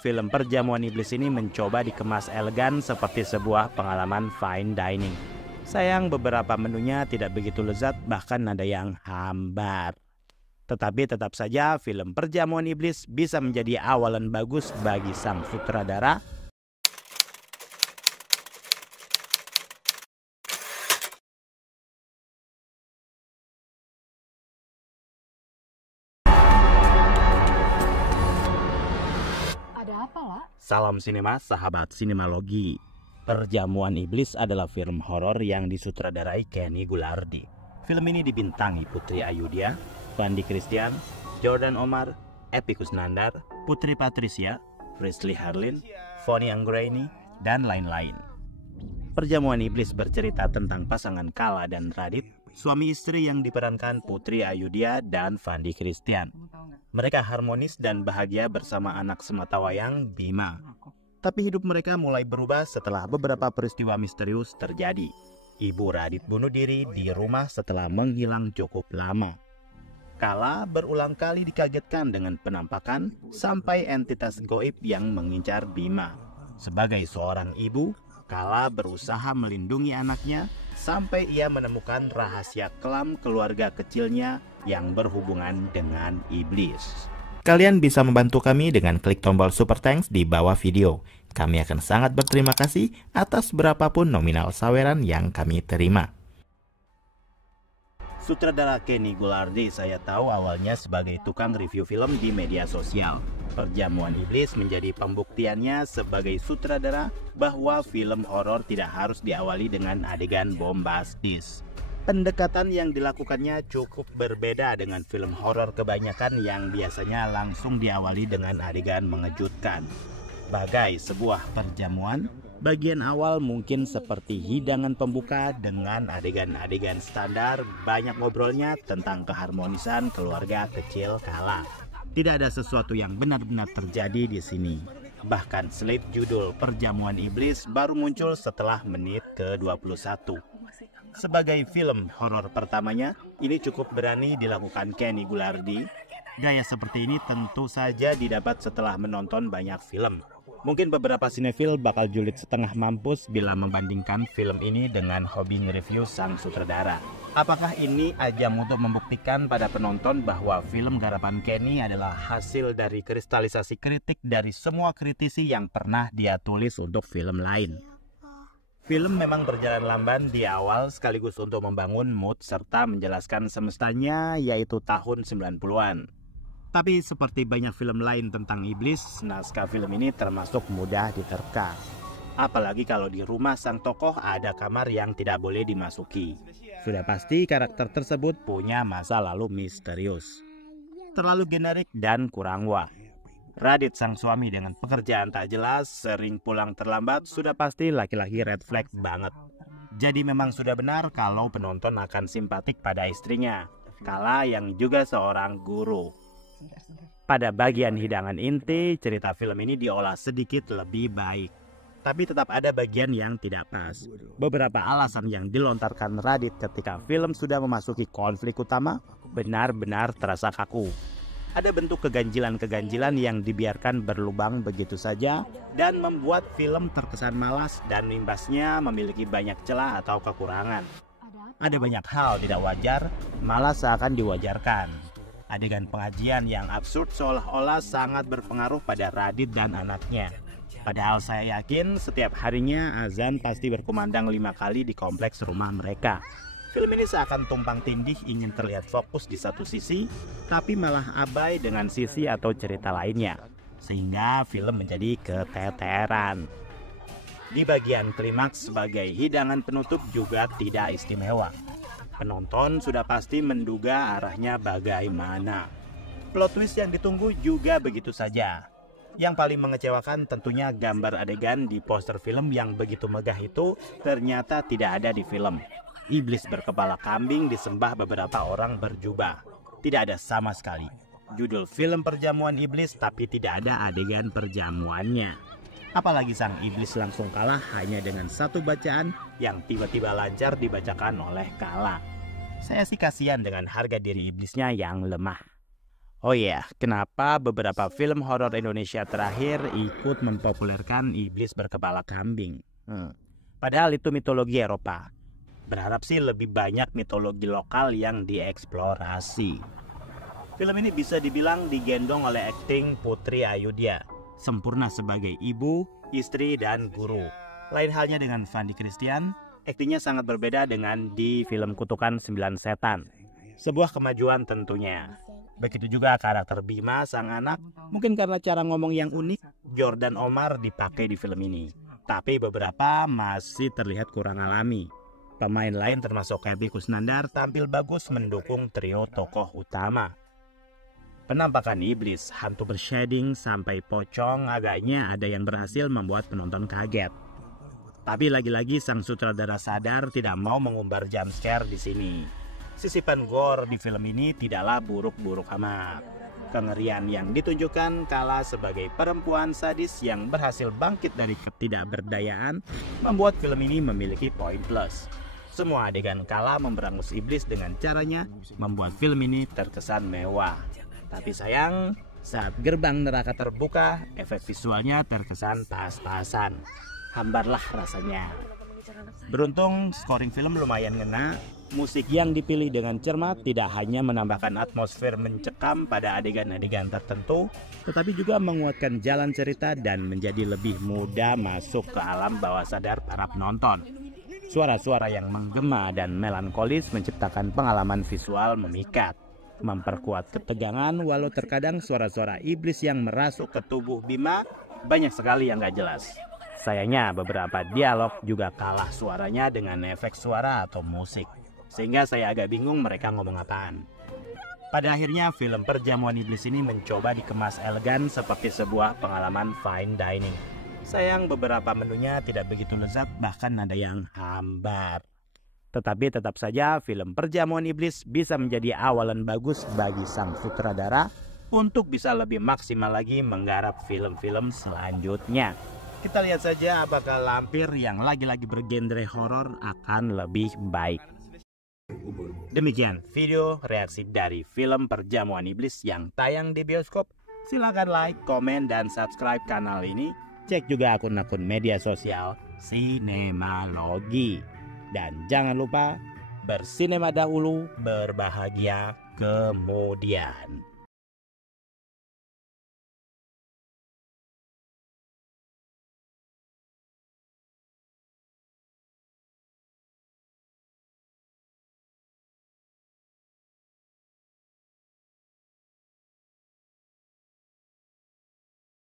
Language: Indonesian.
Film Perjamuan Iblis ini mencoba dikemas elegan seperti sebuah pengalaman fine dining. Sayang beberapa menunya tidak begitu lezat, bahkan ada yang hambar. Tetapi tetap saja film Perjamuan Iblis bisa menjadi awalan bagus bagi sang sutradara. Ada apa, Lah? Salam sinema, sahabat sinemalogi. Perjamuan Iblis adalah film horor yang disutradarai Kenny Gulardi. Film ini dibintangi Putri Ayudhya, Fandi Christian, Jordan Omar, Epy Kusnandar, Putri Patricia, Frisley Harlin, Fonny Anggraini, dan lain-lain. Perjamuan Iblis bercerita tentang pasangan Kala dan Radit, suami istri yang diperankan Putri Ayudhya dan Fandi Christian. Mereka harmonis dan bahagia bersama anak sematawayang Bima. Tapi hidup mereka mulai berubah setelah beberapa peristiwa misterius terjadi. Ibu Radit bunuh diri di rumah setelah menghilang cukup lama. Kala berulang kali dikagetkan dengan penampakan sampai entitas goib yang mengincar Bima. Sebagai seorang ibu, Kala berusaha melindungi anaknya sampai ia menemukan rahasia kelam keluarga kecilnya yang berhubungan dengan iblis. Kalian bisa membantu kami dengan klik tombol Super Thanks di bawah video. Kami akan sangat berterima kasih atas berapapun nominal saweran yang kami terima. Sutradara Kenny Gulardi saya tahu awalnya sebagai tukang review film di media sosial. Perjamuan Iblis menjadi pembuktiannya sebagai sutradara bahwa film horor tidak harus diawali dengan adegan bombastis. Pendekatan yang dilakukannya cukup berbeda dengan film horor kebanyakan yang biasanya langsung diawali dengan adegan mengejutkan. Bagai sebuah perjamuan, bagian awal mungkin seperti hidangan pembuka dengan adegan-adegan standar, banyak ngobrolnya tentang keharmonisan keluarga kecil Kala. Tidak ada sesuatu yang benar-benar terjadi di sini. Bahkan slide judul Perjamuan Iblis baru muncul setelah menit ke-21. Sebagai film horor pertamanya, ini cukup berani dilakukan Kenny Gulardi. Gaya seperti ini tentu saja didapat setelah menonton banyak film. Mungkin beberapa sinefil bakal julid setengah mampus bila membandingkan film ini dengan hobi nge-review sang sutradara. Apakah ini ajang untuk membuktikan pada penonton bahwa film garapan Kenny adalah hasil dari kristalisasi kritik dari semua kritisi yang pernah dia tulis untuk film lain? Film memang berjalan lamban di awal sekaligus untuk membangun mood serta menjelaskan semestanya, yaitu tahun 90-an. Tapi seperti banyak film lain tentang iblis, naskah film ini termasuk mudah diterka. Apalagi kalau di rumah sang tokoh ada kamar yang tidak boleh dimasuki. Sudah pasti karakter tersebut punya masa lalu misterius. Terlalu generik dan kurang wah. Radit sang suami dengan pekerjaan tak jelas, sering pulang terlambat, sudah pasti laki-laki red flag banget. Jadi memang sudah benar kalau penonton akan simpatik pada istrinya, Kala yang juga seorang guru. Pada bagian hidangan inti, cerita film ini diolah sedikit lebih baik. Tapi tetap ada bagian yang tidak pas. Beberapa alasan yang dilontarkan Radit ketika film sudah memasuki konflik utama benar-benar terasa kaku. Ada bentuk keganjilan-keganjilan yang dibiarkan berlubang begitu saja dan membuat film terkesan malas dan imbasnya memiliki banyak celah atau kekurangan. Ada banyak hal tidak wajar, malah seakan diwajarkan. Adegan pengajian yang absurd seolah-olah sangat berpengaruh pada Radit dan anaknya. Padahal saya yakin setiap harinya azan pasti berkumandang 5 kali di kompleks rumah mereka. Film ini seakan tumpang tindih ingin terlihat fokus di satu sisi, tapi malah abai dengan sisi atau cerita lainnya. Sehingga film menjadi keteteran. Di bagian klimaks sebagai hidangan penutup juga tidak istimewa. Penonton sudah pasti menduga arahnya bagaimana. Plot twist yang ditunggu juga begitu saja. Yang paling mengecewakan tentunya gambar adegan di poster film yang begitu megah itu ternyata tidak ada di film. Iblis berkepala kambing disembah beberapa orang berjubah. Tidak ada sama sekali. Judul film Perjamuan Iblis tapi tidak ada adegan perjamuannya. Apalagi sang iblis langsung kalah hanya dengan satu bacaan yang tiba-tiba lancar dibacakan oleh Kala. Saya sih kasihan dengan harga diri iblisnya yang lemah. Oh iya, kenapa beberapa film horor Indonesia terakhir ikut mempopulerkan iblis berkepala kambing? Padahal itu mitologi Eropa. Berharap sih lebih banyak mitologi lokal yang dieksplorasi. Film ini bisa dibilang digendong oleh akting Putri Ayudhya, sempurna sebagai ibu, istri, dan guru. Lain halnya dengan Fandi Christian, aktingnya sangat berbeda dengan di film Kutukan 9 Setan. Sebuah kemajuan tentunya. Begitu juga karakter Bima, sang anak, mungkin karena cara ngomong yang unik, Jordan Omar dipakai di film ini. Tapi beberapa masih terlihat kurang alami. Pemain lain termasuk Epy Kusnandar tampil bagus mendukung trio tokoh utama. Penampakan iblis, hantu bershading, sampai pocong agaknya ada yang berhasil membuat penonton kaget. Tapi lagi-lagi sang sutradara sadar tidak mau mengumbar jump scare di sini. Sisipan gore di film ini tidaklah buruk-buruk amat. Kengerian yang ditunjukkan Kala sebagai perempuan sadis yang berhasil bangkit dari ketidakberdayaan membuat film ini memiliki poin plus. Semua adegan Kala memberangus iblis dengan caranya membuat film ini terkesan mewah. Tapi sayang, saat gerbang neraka terbuka, efek visualnya terkesan pas-pasan. Hambarlah rasanya. Beruntung scoring film lumayan ngena. Musik yang dipilih dengan cermat tidak hanya menambahkan atmosfer mencekam pada adegan-adegan tertentu, tetapi juga menguatkan jalan cerita dan menjadi lebih mudah masuk ke alam bawah sadar para penonton. Suara-suara yang menggema dan melankolis menciptakan pengalaman visual memikat, memperkuat ketegangan walau terkadang suara-suara iblis yang merasuk ke tubuh Bima banyak sekali yang gak jelas. Sayangnya beberapa dialog juga kalah suaranya dengan efek suara atau musik. Sehingga saya agak bingung mereka ngomong apaan. Pada akhirnya film Perjamuan Iblis ini mencoba dikemas elegan seperti sebuah pengalaman fine dining. Sayang beberapa menunya tidak begitu lezat, bahkan ada yang hambar. Tetapi tetap saja film Perjamuan Iblis bisa menjadi awalan bagus bagi sang sutradara untuk bisa lebih maksimal lagi menggarap film-film selanjutnya. Kita lihat saja apakah lampir yang lagi-lagi bergenre horor akan lebih baik. Demikian video reaksi dari film Perjamuan Iblis yang tayang di bioskop. Silakan like, komen, dan subscribe kanal ini. Cek juga akun-akun media sosial Sinemalogi. Dan jangan lupa bersinema dahulu, berbahagia kemudian.